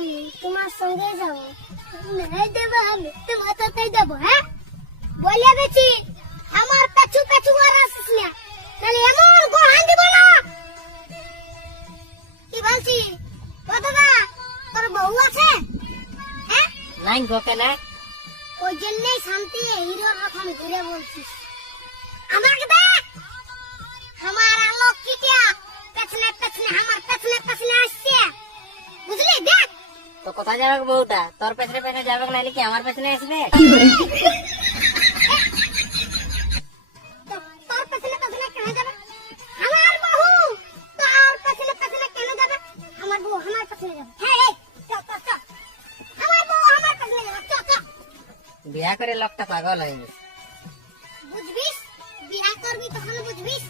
আমি তোমার সঙ্গে যাব। নাই দেব আমি তোমার সাথে যাব। হ্যাঁ বলে দিচ্ছি আমার পেছু পেছু আর আসিস না, তাহলে এমন গোহান দিব না। কি বলছি ও দাদা, তোর বউ আছে? হ্যাঁ নাই গো কেন? ওই জন্যই শান্তি হিরোর কথা আমি ঘুরে বলছিস। আমাকে দেখ, আমার আলো কিটা পেছনে পেছনে আমার পেছনে পেছনে আসছে, বুঝলি? দেখ তো কোথায় যাবে বউটা? তোর পেছনে পেছনে যাবে নাকি কি আমার পেছনে আসবে? তোর পেছনে পেছনে কেন যাবে? আমার বউ তোর পেছনে পেছনে কেন যাবে? আমার বউ আমার পেছনে যাবে। হ্যাঁ চল চল চল, আমার বউ আমার পেছনে যাবে। চল চল, বিয়া করে লোকটা পাগল হয়ে গেছে। বুঝবিস বিয়া করবি তখন বুঝবিস।